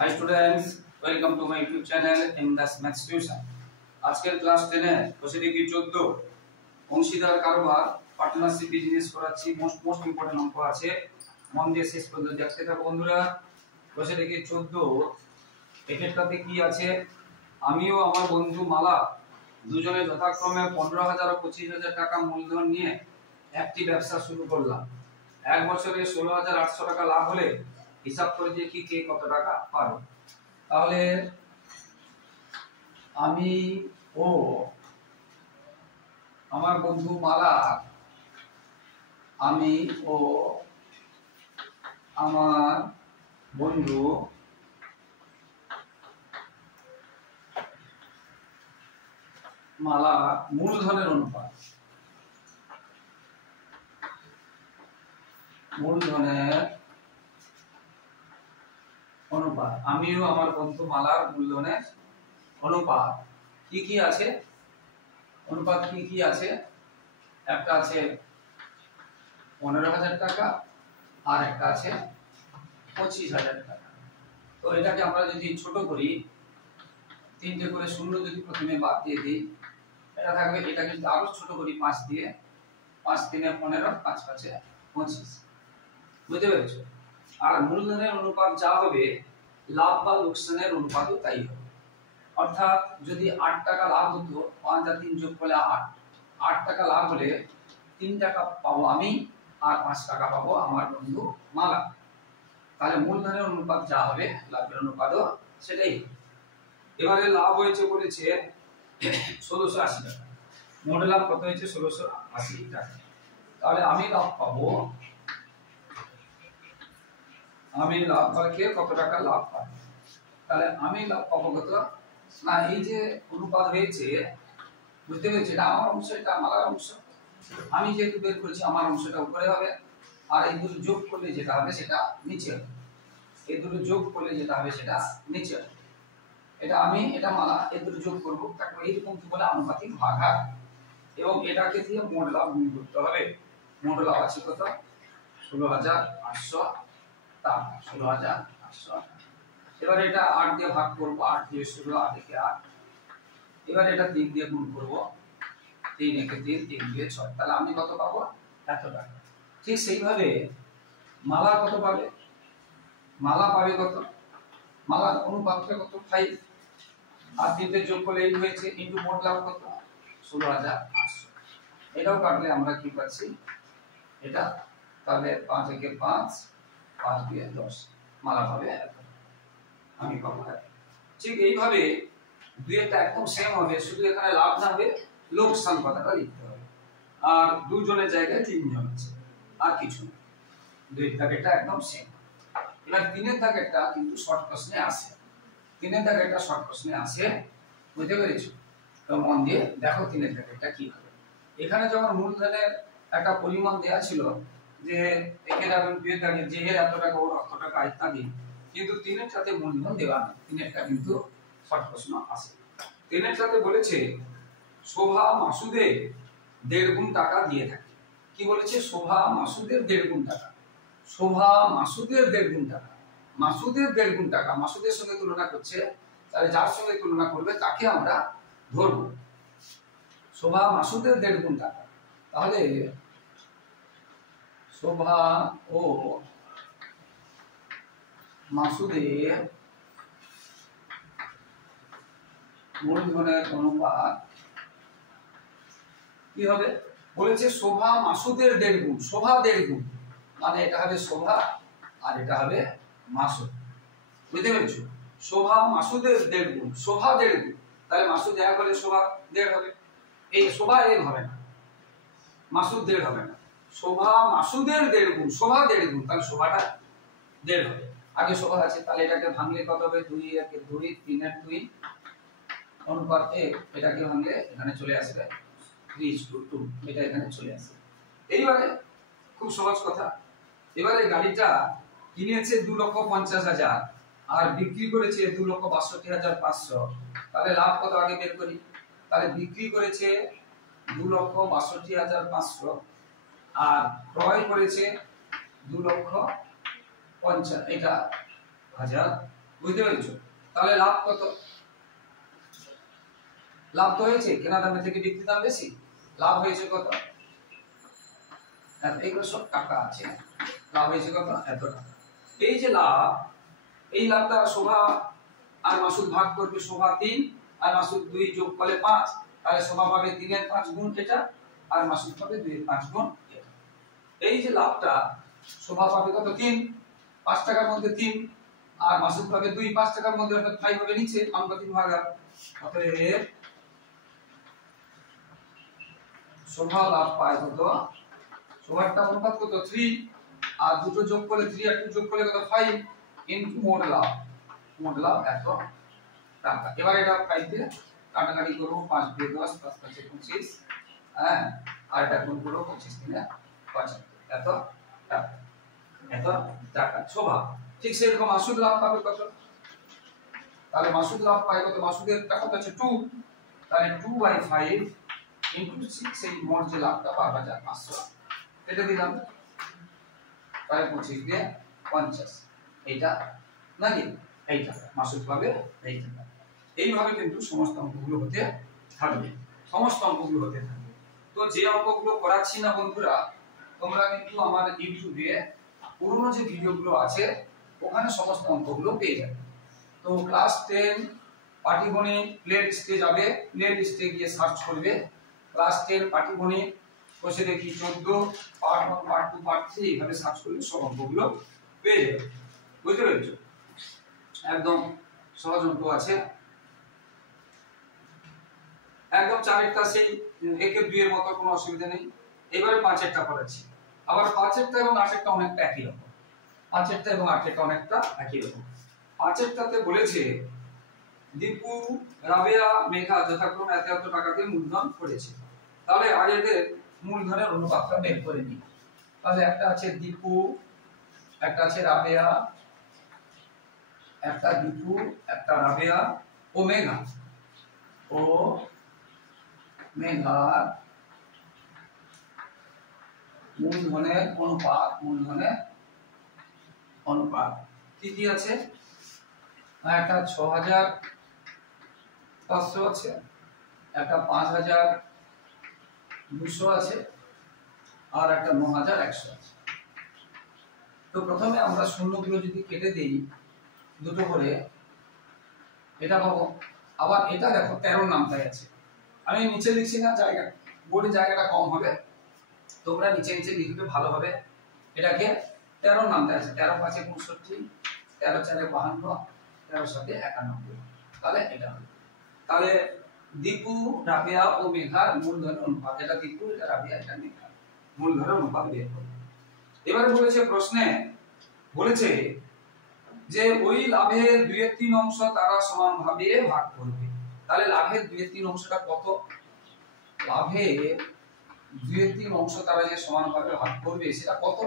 Hi students, welcome to my YouTube channel Imdas Maths Tuition। আজকের class 10 এ বসে দেখি 14 অংশীদার কারবার পার্টনারশিপ বিজনেস করাচ্ছি। মোস্ট ইম্পর্টেন্ট অঙ্ক আছে, মন দিয়ে শেষ পর্যন্ত দেখতে থাকো বন্ধুরা। বসে দেখি 14 এটাতে কি আছে। আমিও আমার বন্ধু মালা দুজনে যথাক্রমে 15,000 ও 25,000 টাকা মূলধন নিয়ে একটি ব্যবসা শুরু করলাম। এক বছরে 16,800 টাকা লাভ হলে হিসাব করে দেখি কে কত টাকা পাবে। তাহলে আমি ও আমার বন্ধু মালা, আমি ও আমার বন্ধু মালা মূলধনের অনুপাত, আমিও আমার বন্ধু মালার মূলধনের অনুপাত কি কি আছে, অনুপাত কি কি আছে, একটা আছে 15,000 টাকা আর একটা আছে 25,000 টাকা। তো এটাকে আমরা যদি ছোট করি, তিনটে করে শূন্য যদি প্রথমে বাদ দিয়ে দিই, এটা থাকবে। এটাকে যদি আরো ছোট করি 5 দিয়ে, 5 3 15, 5 5 25, বুঝতে পেরেছো? আর মূলধনের অনুপাত যা হবে লাভ বা লোকসানের অনুপাতও তাই হবে। অর্থাৎ যদি 8 টাকা লাভ হতো, 5 আর 3 যোগ করলে 8 টাকা লাভ হলে 3 টাকা পাবো আমি আর 5 টাকা পাবো আমার বন্ধু মালা। তাহলে মূলধনের অনুপাত যা হবে লাভের অনুপাতও সেটাই। এবারে লাভ হয়েছে বলেছে 1680 টাকা, মোট লাভ কত হয়েছে 1680 টাকা। তাহলে আমি লাভ পাবো, আমি লাভ পাকে কত টাকা লাভ পাবো। তাহলে আমি লাভ পাবো কত না, এই যে অনুপাত হয়েছে বুঝতে পেরেছি, এটা আমার অংশ, এটা আমার অংশ। আমি যেহেতু বের করেছি আমার অংশটা উপরে হবে, আর এই দুটো যোগ করলে যেটা হবে সেটা নিচে হবে। এই দুটো যোগ করলে যেটা হবে সেটা নিচে হবে। এটা আমি, এটা মালা, এই দুটো যোগ করব, তারপর এইরকম কি বলে আনুপাতিক ভাগাকার, এবং এটাকে দিয়ে মোট লাভ গুণ করতে হবে। মোট লাভ আছে কত 16,800 টাকা, 16,800। এবারে এটা 8 দিয়ে ভাগ করব, 8 দিয়ে 16, 8 একে 8। এবারে এটা 3 দিয়ে গুণ করব, 3 একে 3, 3 দিয়ে 6। তাহলে আমি কত পাবো এত টাকা। ঠিক সেইভাবে মালা কত পাবে, মালা পাবে কত, মালার অনুপাতটা কত 5, আর 3 তে যোগ করলে 8 হয়েছে, ইনটু মোট লাভ কত 16,800। এটাও কাটলে আমরা কি পাচ্ছি এটা, তাহলে 5 একে 5, 5 দিয়ে 10, মালা পাবে এত, আমি পাবো এত। ঠিক এইভাবে দুইটা একদম সেম হবে, শুধু এখানে লাভ না হবে লোকসান কথাটা লিখতে হবে। আর দুজনের জায়গায় 3 জন আছে, আর কিছু না। দুই দাগেরটা একদম সেম। এবার 3 এর দাগেরটা কিন্তু শর্ট প্রশ্নে আসে, 3 এর দাগেরটা শর্ট প্রশ্নে আসে, বুঝতে পেরেছো? তো মন দিয়ে দেখো 3 এর দাগেরটা কি হবে। এখানে যখন মূলধনের একটা পরিমাণ দেয়া ছিল যে এখানে আমি 2 এর দাগে যে এর এত টাকা ওর এত টাকা ইত্যাদি, কিন্তু 3 এর সাথে মূলধন দেওয়া নেই। 3 এরটা কিন্তু শর্ট প্রশ্ন আসে। 3 এর সাথে বলেছে শোভা মাসুদে 1.5 গুণ টাকা দিয়ে থাকে। কি বলেছে? শোভা মাসুদের 1.5 গুণ টাকা, শোভা মাসুদের 1.5 গুণ টাকা, মাসুদের 1.5 গুণ টাকা, মাসুদের সঙ্গে তুলনা করছে, তাহলে যার সঙ্গে তুলনা করবে তাকে আমরা ধরব। শোভা মাসুদের 1.5 গুণ টাকা, তাহলে শোভা ও মাসুদের মূলধনের অনুপাত কি হবে বলেছে? শোভা মাসুদের 1.5 গুণ, শোভা 1.5 গুণ, মানে এটা হবে শোভা আর এটা হবে মাসুদ, বুঝতে পেরেছো? শোভা মাসুদের 1.5 গুণ, শোভা 1.5 গুণ, তাহলে মাসুদ 1 হলে শোভা 1.5 হবে। এই শোভা 1 হবে না, মাসুদ 1.5 হবে না, শোভা মাসুদের 1.5 গুণ, শোভা 1.5 গুণ, তাহলে শোভাটা 1.5 হবে। আগে শোভা আছে, তাহলে এটাকে ভাঙলে কত হবে? 2 একে 2, 3 এর 2 অনুপাত 1, এটাকে ভাঙলে এখানে চলে আসবে 3:2, এটা এখানে চলে আসে। এইবারে খুব সহজ কথা, এবারে গাড়িটা কিনেছে 2,50,000 আর বিক্রি করেছে 2,62,500, তাহলে লাভ কত আগে বের করি। তাহলে বিক্রি করেছে 2,62,500 আর ক্রয় করেছে 2,50,000 এটা হাজার বুঝতে পেরেছো? তাহলে লাভ কত? লাভ তো হয়েছে কেনা দামের থেকে বিক্রি দাম বেশি, লাভ হয়েছে কত? এইগুলো সব টাকা আছে, লাভ হয়েছে কত? এত টাকা। এই যে লাভ, এই লাভটা শোভা আর মাসুদ ভাগ করবে, শোভা 3 আর মাসুদ 2 যোগ করলে 5, তাহলে শোভা পাবে 3 এর 5 গুণ এটা, আর মাসুদ পাবে 2 এর 5 গুণ এটা। এই যে লাভটা শোভা পাবে কত? 3, 5 টাকার মধ্যে 3, আর মাসুদ পাবে 2, 5 টাকার মধ্যে, অর্থাৎ 5 হবে নিচে, আমরা 3 ভাগা। অতএব শোভা লাভ পায় কত? শোভারটা অনুপাত কত? 3, আর দুটো যোগ করলে 3 আর 2 যোগ করলে কত? 5 ইনটু মোট লাভ। মোট লাভ এত টাকা। এবার এটা 5 দিয়ে কাটাকাটি করব, 5 দিয়ে 10, 5 5 25, হ্যাঁ, আর এটা গুণ করব 25 দিয়ে 75, এত টাকা। এত টাকা শোভা। ঠিক সেরকম মাসুদ লাভ পাবে কত? তাহলে মাসুদ লাভ পায় কত? মাসুদের টাকা তো আছে 2, তাহলে 2/5 ইনটু 6, এই মোট যে লাভটা 12,500 এটা দিলাম, তাই 25 দিয়ে 50, এইটা নাকি? এইটা মাসুদ পাবে এইটা। এইভাবে কিন্তু সমস্ত অঙ্কগুলো হতে থাকবে, সমস্ত অঙ্কগুলো হতে থাকবে। তো যে অঙ্কগুলো করাচ্ছি না বন্ধুরা, তোমরা কিন্তু আমার ইউটিউবে পুরনো যে ভিডিওগুলো আছে ওখানে সমস্ত অঙ্কগুলো পেয়ে যাবে। তো ক্লাস 10 পাটিগণিত প্লেলিস্টে যাবে, প্লেলিস্টে গিয়ে সার্চ করবে ক্লাস 10 পাটিগণিত, বসে দেখি 14 পার্ট 1 পার্ট 2 পার্ট 3, এইভাবে সার্চ করলে সব অঙ্কগুলো পেয়ে যাবে। বুঝতে পেরেছো? একদম সহজ অঙ্ক আছে, একদম 4 সেই 1 এর 2 এর মতো, কোনো অসুবিধা নেই। এবারে 5 এরটা করাচ্ছি। আবার 5 এরটা এবং 8 এরটা অনেকটা একই রকম, 5 এরটা এবং 8 এরটা অনেকটা একই রকম। 5 এরটাতে বলেছে দীপু, রাবেয়া, মেঘা যথাক্রমে এত এত টাকা দিয়ে মূলধন করেছে। তাহলে আগে এদের মূলধনের অনুপাতটা বের করে নিই। তাহলে একটা আছে দীপু, একটা আছে রাবেয়া, একটা দীপু, একটা রাবেয়া ও মেঘা, ও মেঘার মূলধনের অনুপাত, মূলধনের অনুপাত কি কি আছে? একটা 6,500 আছে, একটা 5,200 আছে, আর একটা 9,100 আছে। তো প্রথমে আমরা শূন্যগুলো যদি কেটে দেই দুটো করে, এটা পাবো। আবার এটা দেখো 13 নামটাই আছে, আমি নিচে লিখছি না, জায়গা বোর্ডে জায়গাটা কম হবে, তোমরা নিচে নিচে লিখবে ভালো হবে। এটাকে 13 নামটা আছে, 13 5 65, 13 4 52, 13 7 91, তাহলে এটা হবে। তাহলে দীপু, রাবেয়া ও মেঘার মূলধনের অনুপাত, এটা দীপু, এটা রাবেয়া, এটা মেঘা, মূলধনের অনুপাত বের করো। এবারে বলেছে প্রশ্নে, বলেছে যে ওই লাভের 2/3 অংশ তারা সমানভাবে ভাগ করবে। তাহলে লাভের 2/3 অংশটা কত? লাভের 2/3 অংশ তারা যে সমানভাবে ভাগ করবে সেটা কত?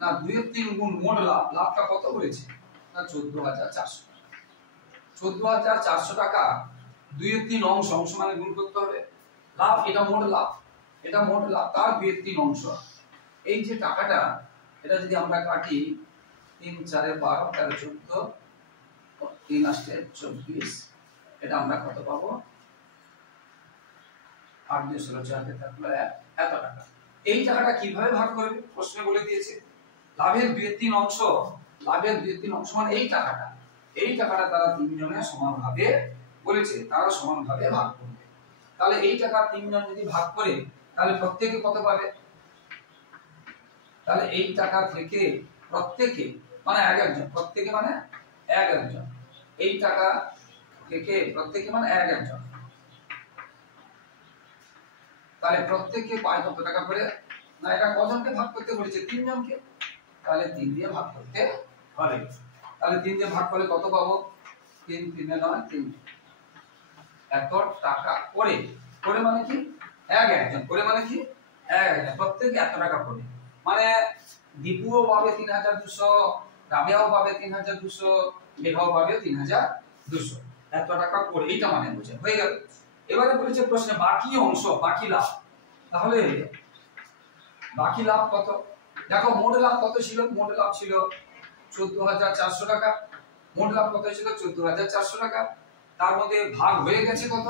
না 2/3 গুণ মোট লাভ, লাভটা কত বলেছে? না 14,400 টাকা। 14,400 টাকা 2/3 অংশ, অংশ মানে গুণ করতে হবে, লাভ এটা মোট লাভ, এটা মোট লাভ, তার 2/3 অংশ। এই যে টাকাটা, এটা যদি আমরা কাটি 3 4 12 13 14, 3 আসলে 24, এটা আমরা কত পাবো? 8 দিয়ে 16 4 থাকলো এত টাকা। এই টাকাটা কিভাবে ভাগ করবে প্রশ্নে বলে দিয়েছে। লাভের 2/3 অংশ, লাভের 2/3 অংশ মানে এই টাকাটা, এই টাকাটা তারা তিনজনে সমানভাবে বলেছে, তারা সমানভাবে ভাগ করবে। তাহলে এই টাকা তিনজন যদি ভাগ করে, তাহলে প্রত্যেকে কত পাবে? তাহলে এই টাকা থেকে প্রত্যেকে মানে এক একজন, প্রত্যেকে মানে এক একজন, এই টাকা থেকে প্রত্যেকে মানে এক একজন, তাহলে প্রত্যেকে পায় কত টাকা করে? না এটা কজনকে ভাগ করতে বলেছে? 3 জনকে, তাহলে 3 দিয়ে ভাগ করতে হবে। তাহলে 3 দিয়ে ভাগ করলে কত পাবো? 3 3 9 3, এত টাকা করে, করে মানে কি এক একজন, করে মানে কি এক একজন, প্রত্যেকে এত টাকা করে, মানে দীপুও পাবে 3,200, রাবেয়াও পাবে 3,200, মেঘাও পাবে 3,200, এত টাকা করে, এইটা মানে বুঝে হয়ে গেল। এবারে বলেছে প্রশ্নে বাকি অংশ, বাকি লাভ। তাহলে বাকি লাভ কত? দেখো মোট লাভ কত ছিল? মোট লাভ ছিল 14,400 টাকা, মোট লাভ কত হয়েছিল 14,400 টাকা। তার মধ্যে ভাগ হয়ে গেছে কত?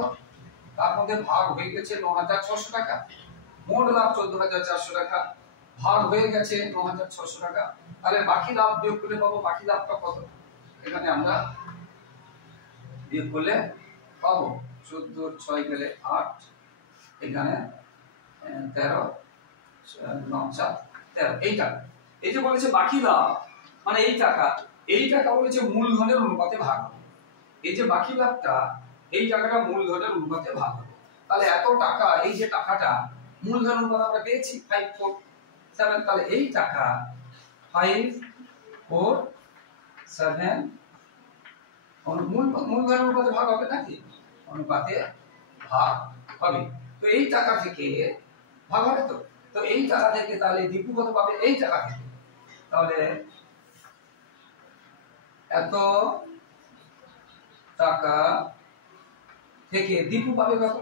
তার মধ্যে ভাগ হয়ে গেছে 9,600 টাকা। মোট লাভ 14,400 টাকা, ভাগ হয়ে গেছে 9,600 টাকা। তাহলে বাকি লাভ বিয়োগ করলে পাবো বাকি লাভটা কত। এখানে আমরা বিয়োগ করলে পাবো 14 6 গেলে 8, এখানে 13 9 7 13, এই টাকা। এই যে বলেছে বাকি লাভ মানে এই টাকা বলেছে মূলধনের অনুপাতে ভাগ হবে। এই যে বাকি লাভটা এই টাকাটা মূলধনের অনুপাতে ভাগ হবে। তাহলে এত টাকা, এই যে টাকাটা মূলধন অনুপাত আমরা পেয়েছি 547, তাহলে এই টাকা 547 মূলধন অনুপাতে ভাগ হবে নাকি? অনুপাতে ভাগ হবে। তো এই টাকা থেকে ভাগ হবে তো। তো এই টাকা থেকে তাহলে দীপু কত পাবে এই টাকা থেকে? তাহলে এত টাকা থেকে দীপু পাবে কত?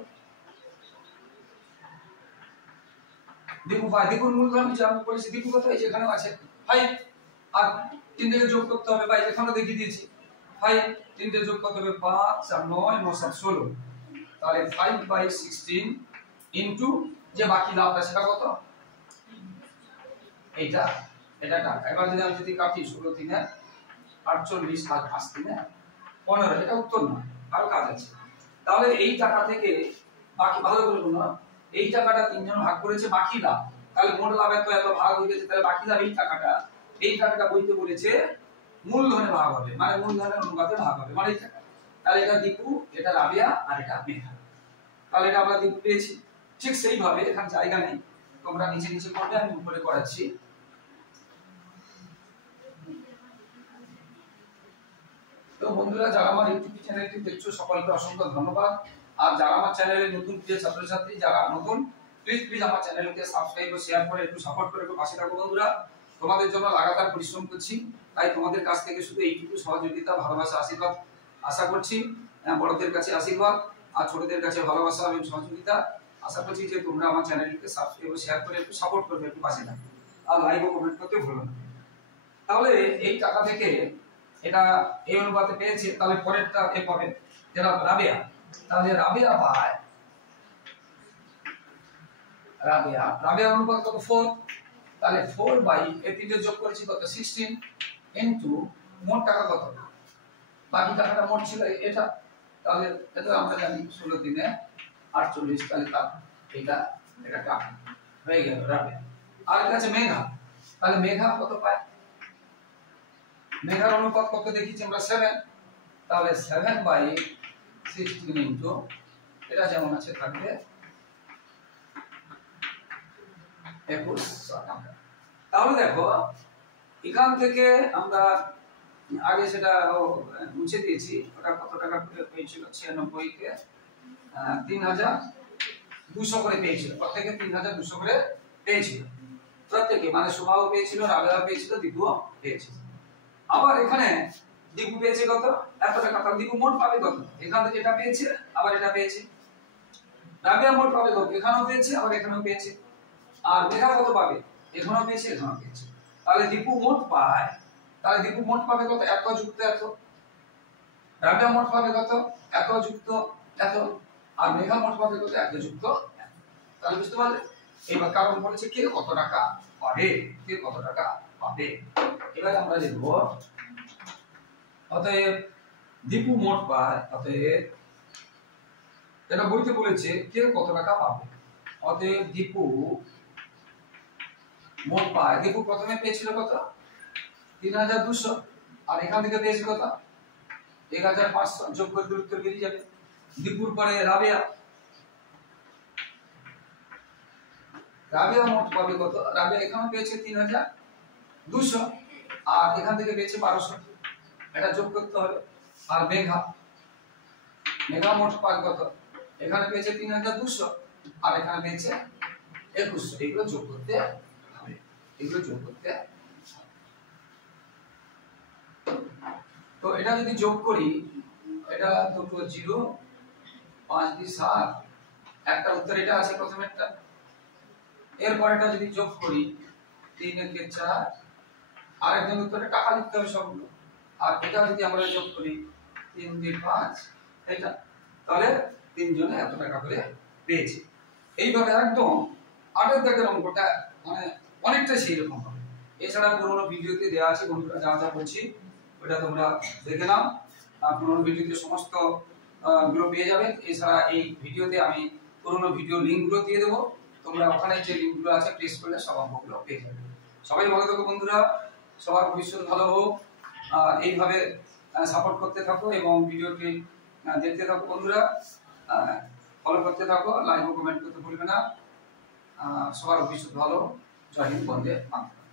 দীপু পায়, দীপুর মূলধন যে আমি বলেছি দীপু কত, এই যেখানে আছে 5, আর 3 থেকে যোগ করতে হবে, বা এখানে দেখিয়ে দিয়েছি 5, 3 থেকে যোগ করতে হবে 5 আর 9 9 7 16, তাহলে 5/16 ইনটু যে বাকি লাভটা সেটা কত? এটা টাকা। এবার যদি কাটি 16 3 48 আর 5 3 15, এটা উত্তর না, আরো কাজ আছে। তাহলে এই টাকা থেকে বাকি, ভালো করে বলুন, এই টাকাটা তিনজন ভাগ করেছে বাকি লাভ, তাহলে মোট লাভ এত ভাগ হয়ে গেছে, তাহলে বাকি লাভ এই টাকাটা বইতে বলেছে মূলধনে ভাগ হবে, মানে মূলধনের অনুপাতে ভাগ হবে, মানে এই টাকা। তাহলে এটা দীপু, এটা রাবিয়া, আর এটা মেঘা। তাহলে এটা আমরা দীপু পেয়েছি। ঠিক সেইভাবে এখানে জায়গা নেই, তোমরা নিচে নিচে করবে, আমি উপরে করাচ্ছি। তো বন্ধুরা, যারা আমার ইউটিউব চ্যানেলটি দেখছো সকলকে অসংখ্য ধন্যবাদ। আর যারা আমার চ্যানেলে নতুন প্রিয় ছাত্রছাত্রী যারা নতুন, প্লিজ আমার চ্যানেলকে সাবস্ক্রাইব ও শেয়ার করে একটু সাপোর্ট করে একটু পাশে থাকো বন্ধুরা। তোমাদের জন্য লাগাতার পরিশ্রম করছি, তাই তোমাদের কাছ থেকে শুধু এইটুকু সহযোগিতা, ভালোবাসা, আশীর্বাদ আশা করছি। বড়দের কাছে আশীর্বাদ আর ছোটদের কাছে ভালোবাসা এবং সহযোগিতা আশা করছি যে তোমরা আমার চ্যানেলকে সাবস্ক্রাইব ও শেয়ার করে একটু সাপোর্ট করবে, একটু পাশে থাকবে, আর লাইক ও কমেন্ট করতে ভুলো না। তাহলে এই টাকা থেকে এটা এই অনুপাতে পেয়েছে, তাহলে পরেরটা এ পাবে যেটা রাবিয়া। তাহলে রাবিয়া পায়, রাবিয়া অনুপাত কত? 4, তাহলে 4 বাই এই তিনটে যোগ করেছি কত? 16 ইনটু মোট টাকা কত? বাকি টাকাটা মোট ছিল এটা, তাহলে এটা আমরা জানি 16 3 48, তাহলে এটা টাকা হয়ে গেল রাবিয়া। আর এটা আছে মেঘা, তাহলে মেঘা কত পায়? মেঘার অনুপাত কত দেখিয়েছি আমরা? 7, তাহলে 7/16 ইনটু এটা যেমন আছে থাকবে 21 টাকা। তাহলে দেখো এখান থেকে আমরা আগে সেটা মুছে দিয়েছি, ওটা কত টাকা পেয়েছিল? 96 কে 3,200 করে পেয়েছিল, প্রত্যেকে 3,200 করে পেয়েছিল, প্রত্যেকে, মানে সুমাও পেয়েছিল, রাবেয়া পেয়েছিল, দীপুও পেয়েছিল। আবার এখানে দীপু পেয়েছে কত? এত টাকা। তাহলে দীপু মোট পাবে কত? এখান থেকে এটা পেয়েছে, আবার এটা পেয়েছে। রাবিয়া মোট পাবে কত? এখানেও পেয়েছে, আবার এখানেও পেয়েছে। আর মেঘা কত পাবে? এখানেও পেয়েছে, এখানেও পেয়েছে। তাহলে দীপু মোট পায়, তাহলে দীপু মোট পাবে কত? এত যুক্ত এত। রাবিয়া মোট পাবে কত? এত যুক্ত এত। আর মেঘা মোট পাবে কত? এত যুক্ত এত। তাহলে বুঝতে পারলে? এবার কারণ বলেছে কে কত টাকা পাবে, কে কত টাকা পাবে। এবার আমরা লিখব অতএব দীপু মোট পায়, অতএব এটা বইতে বলেছে কে কত টাকা পাবে। অতএব দীপু মোট পায়, দীপু প্রথমে পেয়েছিল কত? 3,200, আর এখান থেকে পেয়েছে কত? 1,500, যোগ করে উত্তর বেরিয়ে যাবে। দীপুর পরে রাবিয়া, রাবিয়া মোট পাবে কত? রাবিয়া এখানে পেয়েছে 3,200, আর এখান থেকে পেয়েছে 1200, এটা যোগ করতে হবে। আর মেঘা, মেঘা মোট পায় কত? এখানে পেয়েছে 3,200, আর এখানে পেয়েছে 2100, এগুলো যোগ করতে হবে, এগুলো যোগ করতে। তো এটা যদি যোগ করি, এটা দুটো 0, 5 দিয়ে 7, একটা উত্তর এটা আছে প্রথমেরটা। এরপর এটা যদি যোগ করি 3 একে 4, আর একজন উত্তরে টাকা লিখতে হবে সবগুলো। আর এটা যদি আমরা যোগ করি 3 2 5 এটা, তাহলে তিনজনে এত টাকা করে পেয়েছি। এইভাবে একদম 8 দাগের অঙ্কটা মানে অনেকটা সেই রকম হবে। এছাড়া পুরোনো ভিডিওতে দেওয়া আছে বন্ধুরা, যা যা বলছি ওটা তোমরা দেখে নাও। পুরোনো ভিডিওতে সমস্ত গুলো পেয়ে যাবেন। এছাড়া এই ভিডিওতে আমি পুরোনো ভিডিও লিঙ্কগুলো দিয়ে দেবো, তোমরা ওখানে যে লিঙ্কগুলো আছে প্রেস করলে সব অঙ্কগুলো পেয়ে যাবে। সবাই ভালো থাকো বন্ধুরা, সবার ভবিষ্যৎ ভালো হোক। এইভাবে সাপোর্ট করতে থাকো এবং ভিডিওটি দেখতে থাকো বন্ধুরা, ফলো করতে থাকো, লাইক ও কমেন্ট করতে ভুলবে না। সবার ভবিষ্যৎ ভালো। জয় হিন্দ, বন্দে মাতরম।